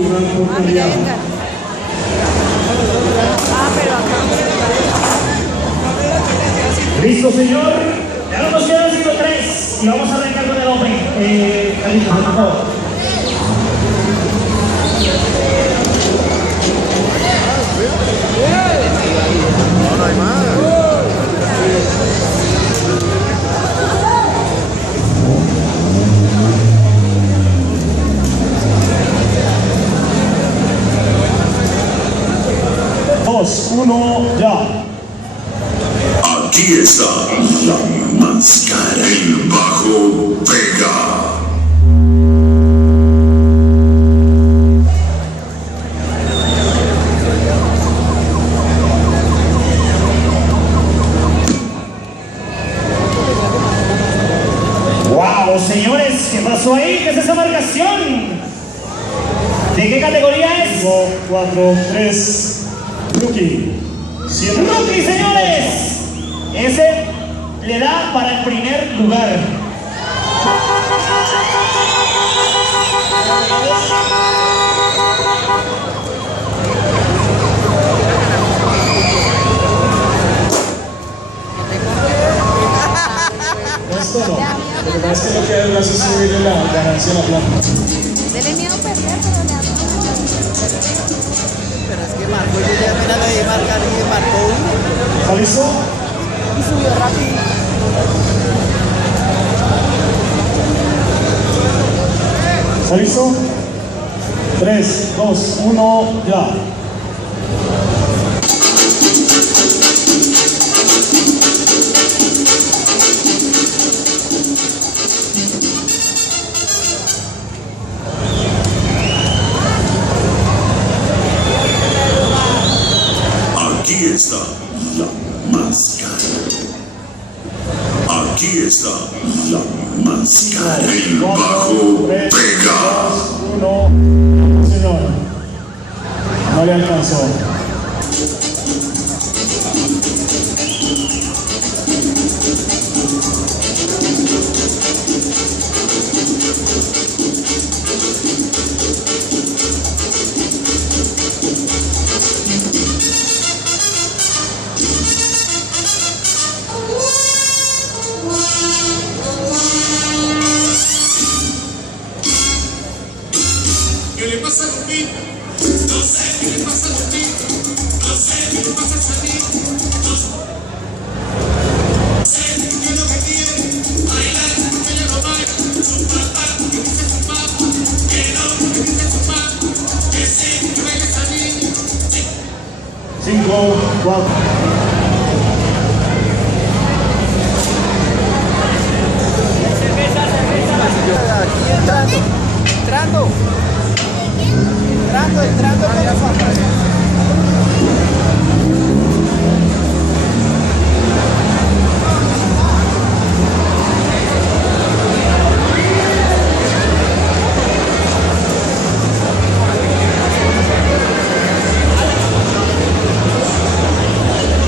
Venga, venga. Pero acá. Listo, señor. Ya no nos quedan sino 3 y vamos a arrancar con el Open. Carlitos, por favor. No hay más. Dos, uno, ya. Aquí está la máscara. El bajo pega. Wow, señores, ¿qué pasó ahí? ¿Qué es esa marcación? ¿De qué categoría es? 1, 4, 3, rookie. 7. Rookie, señores. Ese le da para el primer lugar. Esto no. Lo que pasa es que lo que hace es subirle la ganancia a la plata. Dele miedo perder, pero le hago. Pero es que marcó, yo ya apenas le di marcar y marcó uno. ¿Está listo? Y subió rápido. ¿Está listo? 3, 2, 1, ya. Aquí está la máscara. Aquí está la máscara. El 4, bajo 3, pega. 2, 1. Señor. No le alcanzó. ¿Qué le pasa a Lupín? No sé qué le pasa a Lupín. No sé qué le pasa a Salir. No sé qué es lo que quiere. Bailar, que ella no baila. Su papá, que dice su papá. Que no, que dice su papá. Que sí, que baila esa niña. 5, 4.